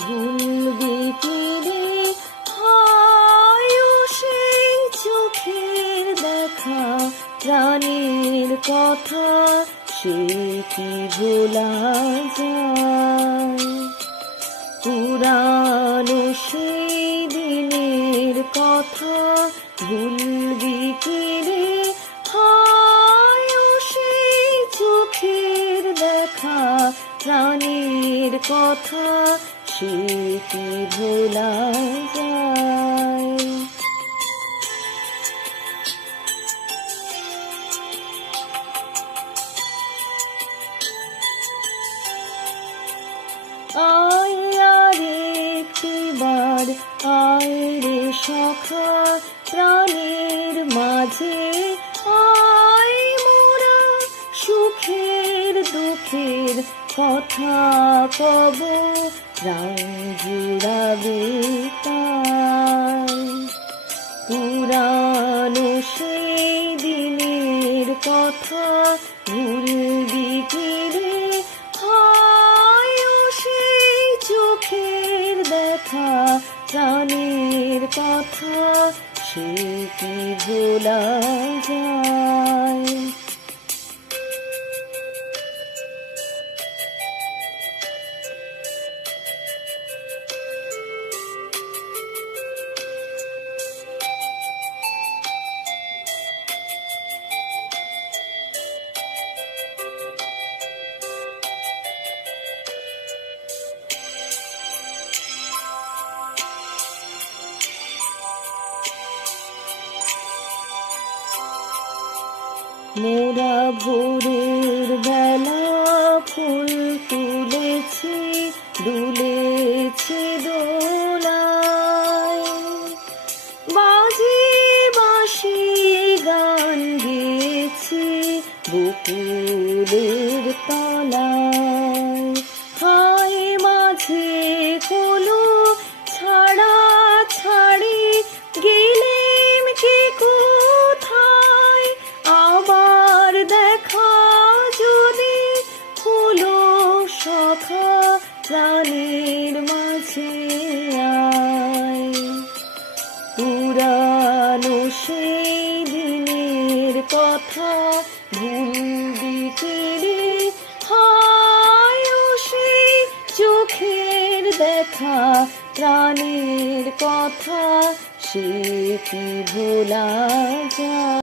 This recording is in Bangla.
ভুলবি কি রে? হায় সেই চোখের দেখা, প্রাণের কথা সে কি ভোলা যায়? পুরানো সেই দিনের কথা ভুলবি কি রে? হায় সেই চোখের দেখা, প্রাণের কথা সে কি ভোলা যায়? আয় আরেকটিবার আয় রে সখা, প্রাণের মাঝে আয় মোরা সুখের দুঃখের কথা কব, প্রাণ জুড়াবে তাই। পুরানো সেই দিনের কথা ভুলবি কি রে? হায় সেই চোখের দেখা, প্রাণের কথা সে কি ভোলা যায়? মোরা ভোরের বেলা ফুল তুলেছি, দুলেছি দোলায়, বাজে বাঁশি গান গেয়েছি বকুলের তলায়। হায় মাঝে কলো ছাড়া ছাড়ি গেলেম কি কোথায়? আবার দেখা যদি হলো সখা, প্রাণের মাঝে আয়। পুরানো সেই দিনের কথা ভুলবি কি রে? হায় সেই চোখের দেখা, প্রাণের কথা সে কি ভোলা যায়?